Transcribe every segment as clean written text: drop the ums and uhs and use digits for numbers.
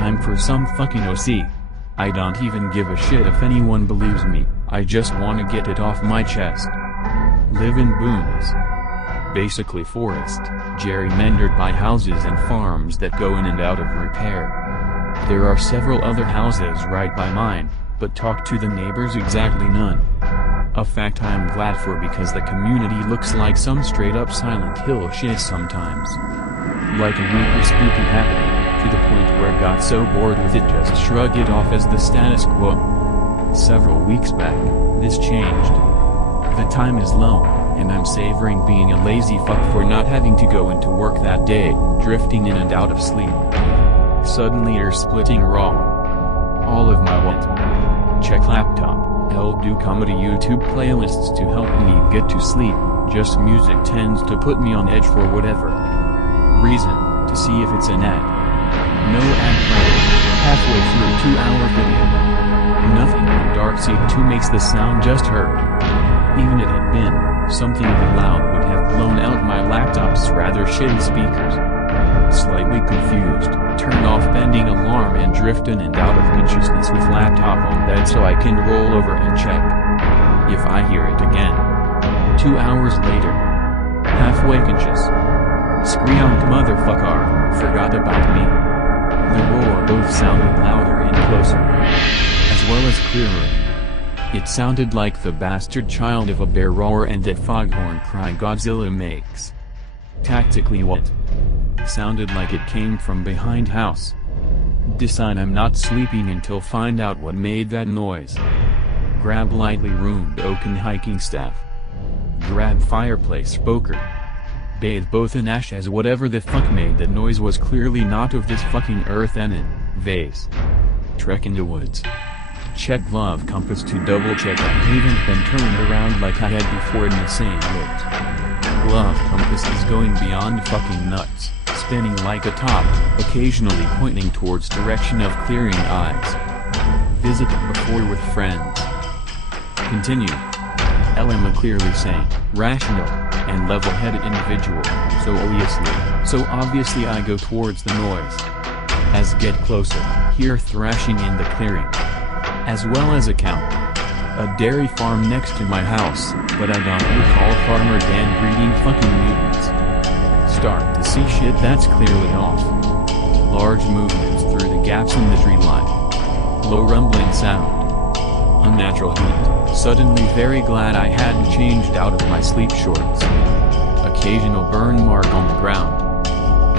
time for some fucking OC. I don't even give a shit if anyone believes me, I just wanna get it off my chest. Live in boons. Basically forest, gerrymandered by houses and farms that go in and out of repair. There are several other houses right by mine, but talk to the neighbors exactly none. A fact I am glad for because the community looks like some straight up Silent Hill shit sometimes. Like a weird spooky happening, to the point where I got so bored with it just shrug it off as the status quo. Several weeks back, this changed. The time is low, and I'm savoring being a lazy fuck for not having to go into work that day, drifting in and out of sleep. Suddenly ear-splitting raw. All of my what? Check laptop. Do comedy YouTube playlists to help me get to sleep, just music tends to put me on edge for whatever reason, to see if it's an ad. No ad playing, halfway through 2-hour video. Nothing on Darkseid 2 makes the sound just heard. Even if it had been, something that loud would have blown out my laptop's rather shitty speakers. Slightly confused, turn off pending alarm and drift in and out of consciousness with laptop on bed so I can roll over and check. If I hear it again. 2 hours later. Halfway conscious. Screamed motherfucker, forgot about me. The roar both sounded louder and closer. As well as clearer. It sounded like the bastard child of a bear roar and that foghorn cry Godzilla makes. Tactically what? Sounded like it came from behind house. Decide I'm not sleeping until find out what made that noise. Grab lightly ruined oaken hiking staff. Grab fireplace poker. Bathe both in ash as whatever the fuck made that noise was clearly not of this fucking earth and in vase. Trek into woods. Check glove compass to double check I haven't been turned around like I had before in the same woods. Glove compass is going beyond fucking nuts. Spinning like a top, occasionally pointing towards direction of clearing eyes. Visit before with friends. Continue. Elema clearly sane, rational, and level-headed individual, so obviously I go towards the noise. As get closer, hear thrashing in the clearing. As well as a cow. A dairy farm next to my house, but I don't recall Farmer Dan breeding fucking mutants. Start to see shit that's clearly off. Large movements through the gaps in the tree line. Low rumbling sound. Unnatural heat, suddenly very glad I hadn't changed out of my sleep shorts. Occasional burn mark on the ground.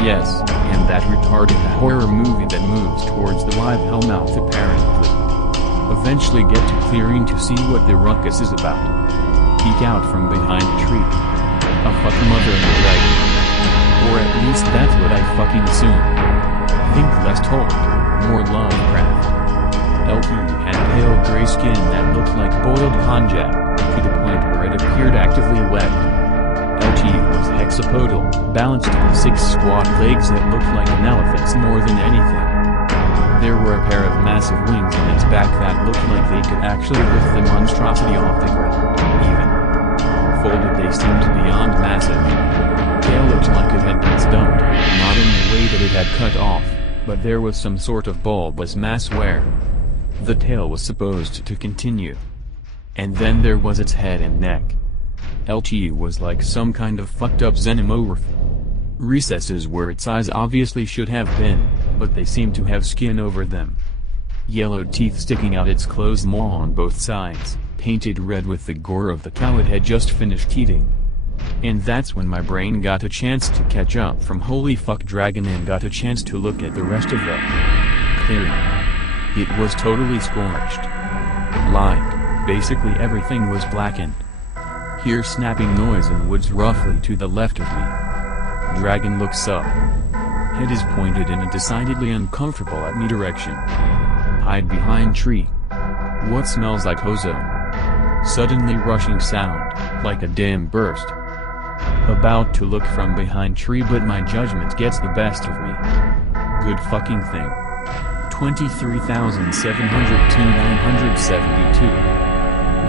Yes, and that retarded horror movie that moves towards the live hellmouth apparently. Eventually get to clearing to see what the ruckus is about. Peek out from behind a tree. A fuck mother of a dragon. Or at least that's what I fucking assume. Think less told, more Lovecraft. LT had pale gray skin that looked like boiled konjac, to the point where it appeared actively wet. LT was hexapodal, balanced on 6 squat legs that looked like an elephant's more than anything. There were a pair of massive wings on its back that looked like they could actually lift the monstrosity off the ground, even. Folded they seemed beyond massive. Tail looked like it had been stumped, not in the way that it had cut off, but there was some sort of bulbous mass where the tail was supposed to continue. And then there was its head and neck. LT was like some kind of fucked up xenomorph. Recesses where its eyes obviously should have been, but they seemed to have skin over them. Yellowed teeth sticking out its closed maw on both sides, painted red with the gore of the cow it had just finished eating. And that's when my brain got a chance to catch up from holy fuck dragon and got a chance to look at the rest of the clearing. It was totally scorched. Like, basically everything was blackened. Hear snapping noise in woods roughly to the left of me. Dragon looks up. Head is pointed in a decidedly uncomfortable at me direction. Hide behind tree. What smells like ozone? Suddenly rushing sound, like a dam burst. About to look from behind tree but my judgment gets the best of me. Good fucking thing. 23,702,972.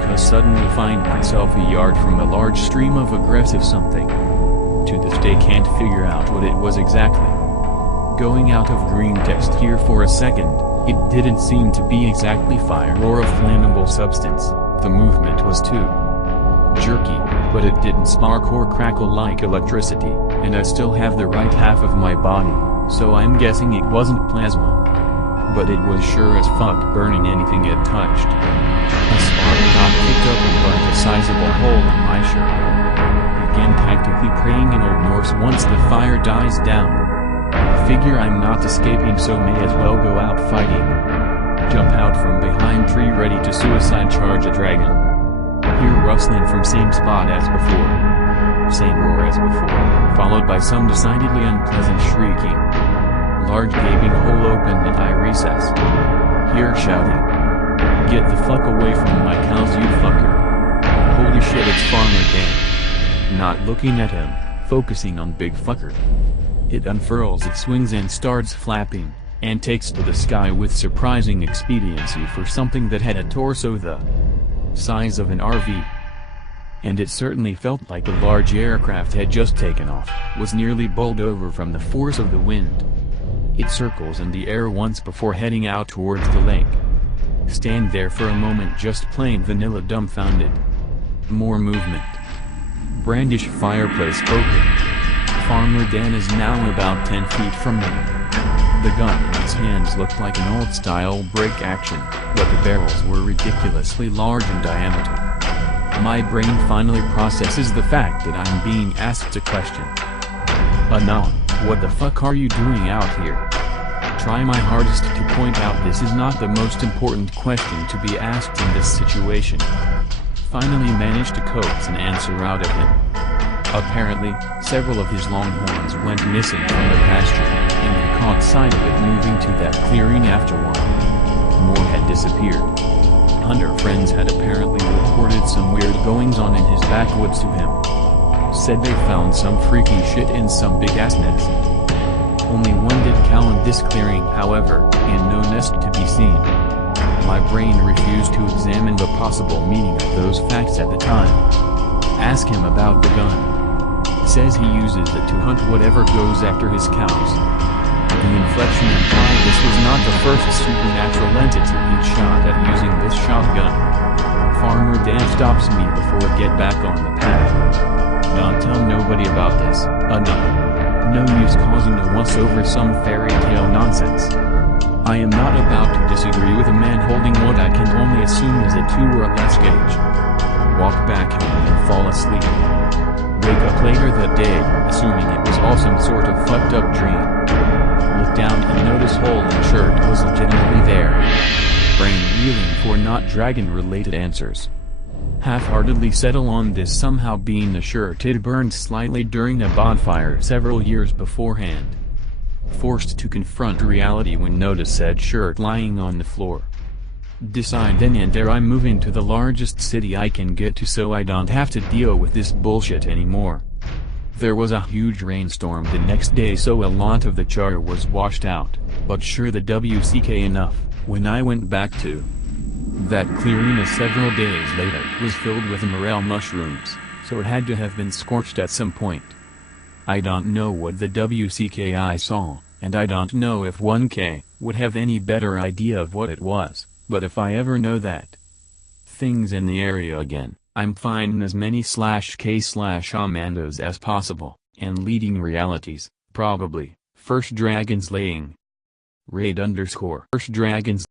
Because suddenly find myself a yard from a large stream of aggressive something. To this day can't figure out what it was exactly. Going out of green text here for a second, it didn't seem to be exactly fire or a flammable substance. The movement was too jerky, but it didn't spark or crackle like electricity, and I still have the right half of my body, so I'm guessing it wasn't plasma. But it was sure as fuck burning anything it touched. A spark got picked up and burnt a sizable hole in my shirt. Begin tactically praying in Old Norse once the fire dies down. Figure I'm not escaping, so may as well go out fighting. Jump out from behind tree ready to suicide charge a dragon. Hear rustling from same spot as before. Same roar as before, followed by some decidedly unpleasant shrieking. Large gaping hole open and I recess. Hear shouting. Get the fuck away from my cows, you fucker. Holy shit, it's Farmer Dan. Not looking at him, focusing on big fucker. It unfurls its wings and starts flapping, and takes to the sky with surprising expediency for something that had a torso the size of an RV. And it certainly felt like a large aircraft had just taken off, was nearly bowled over from the force of the wind. It circles in the air once before heading out towards the lake. Stand there for a moment just plain vanilla dumbfounded. More movement. Brandish fireplace poker. Farmer Dan is now about 10 feet from me. The gun in his hands looked like an old-style break action, but the barrels were ridiculously large in diameter. My brain finally processes the fact that I'm being asked a question. Anon, what the fuck are you doing out here? Try my hardest to point out this is not the most important question to be asked in this situation. Finally managed to coax an answer out of him. Apparently, several of his longhorns went missing from the pasture, and he caught sight of it moving to that clearing after one. More had disappeared. Hunter friends had apparently reported some weird goings-on in his backwoods to him. Said they found some freaky shit in some big-ass nest. Only one did cow in this clearing, however, and no nest to be seen. My brain refused to examine the possible meaning of those facts at the time. Ask him about the gun. Says he uses it to hunt whatever goes after his cows. The inflection implied this was not the first supernatural entity he'd shot at using this shotgun. Farmer Dan stops me before I get back on the path. Don't tell nobody about this, no use causing a fuss over some fairy tale nonsense. I am not about to disagree with a man holding what I can only assume is a 2 or less gauge. Walk back home and fall asleep. Wake up later that day, assuming it was all some sort of fucked up dream. Look down and notice hole in shirt was legitimately there. Brain reeling for not dragon-related answers. Half-heartedly settle on this somehow being the shirt it burned slightly during a bonfire several years beforehand. Forced to confront reality when notice said shirt lying on the floor. Decide then and there I'm moving to the largest city I can get to so I don't have to deal with this bullshit anymore. There was a huge rainstorm the next day so a lot of the char was washed out, but sure the WCK enough, when I went back to that clearing several days later it was filled with morel mushrooms, so it had to have been scorched at some point. I don't know what the WCK I saw, and I don't know if 1K would have any better idea of what it was. But if I ever know that things in the area again, I'm finding as many /K/Amandos as possible, and leading realities, probably, first dragons laying. Raid _ first dragons